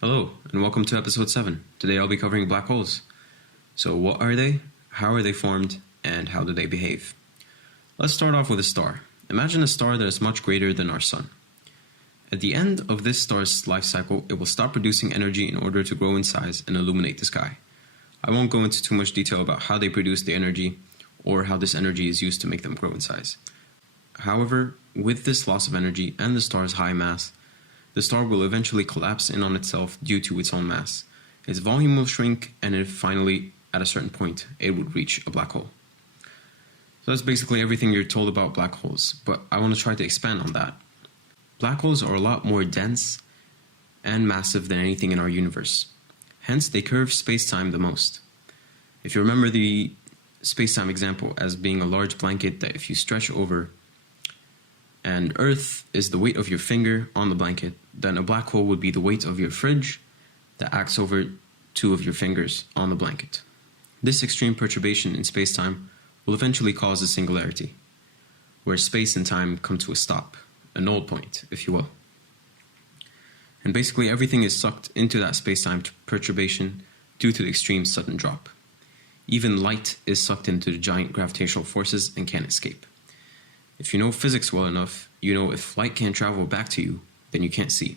Hello, and welcome to episode 7. Today I'll be covering black holes. So what are they, how are they formed, and how do they behave? Let's start off with a star. Imagine a star that is much greater than our sun. At the end of this star's life cycle, it will stop producing energy in order to grow in size and illuminate the sky. I won't go into too much detail about how they produce the energy or how this energy is used to make them grow in size. However, with this loss of energy and the star's high mass, the star will eventually collapse in on itself due to its own mass. Its volume will shrink, and if finally, at a certain point, it would reach a black hole. So that's basically everything you're told about black holes, but I want to try to expand on that. Black holes are a lot more dense and massive than anything in our universe. Hence, they curve space-time the most. If you remember the space-time example as being a large blanket that if you stretch over, and Earth is the weight of your finger on the blanket, then a black hole would be the weight of your fridge that acts over 2 of your fingers on the blanket. This extreme perturbation in space-time will eventually cause a singularity, where space and time come to a stop, a null point, if you will. And basically everything is sucked into that space-time perturbation due to the extreme sudden drop. Even light is sucked into the giant gravitational forces and can't escape. If you know physics well enough, you know if light can't travel back to you, then you can't see.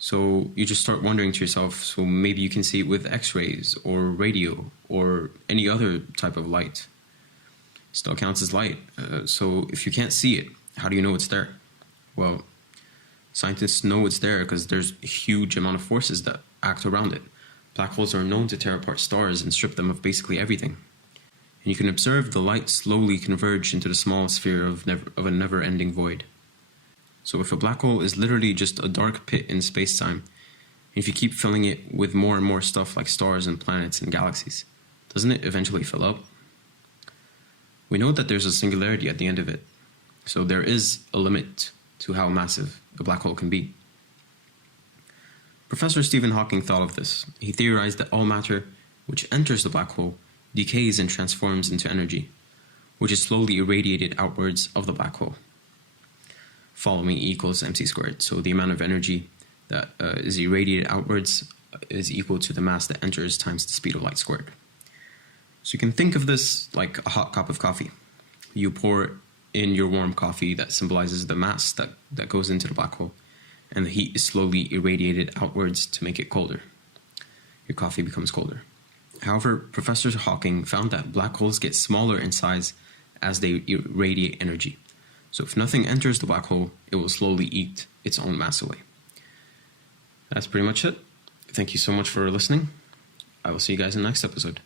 So you just start wondering to yourself, so maybe you can see it with X-rays or radio or any other type of light. Still counts as light. So if you can't see it, how do you know it's there? Well, scientists know it's there because there's a huge amount of forces that act around it. Black holes are known to tear apart stars and strip them of basically everything. And you can observe the light slowly converge into the small sphere of a never-ending void. So if a black hole is literally just a dark pit in space-time, if you keep filling it with more and more stuff like stars and planets and galaxies, doesn't it eventually fill up? We know that there's a singularity at the end of it, so there is a limit to how massive a black hole can be. Professor Stephen Hawking thought of this. He theorized that all matter which enters the black hole decays and transforms into energy, which is slowly irradiated outwards of the black hole. Follow me, E equals mc squared. So the amount of energy that is irradiated outwards is equal to the mass that enters times the speed of light squared. So you can think of this like a hot cup of coffee. You pour in your warm coffee that symbolizes the mass that goes into the black hole, and the heat is slowly irradiated outwards to make it colder. Your coffee becomes colder. However, Professor Hawking found that black holes get smaller in size as they irradiate energy. So if nothing enters the black hole, it will slowly eat its own mass away. That's pretty much it. Thank you so much for listening. I will see you guys in the next episode.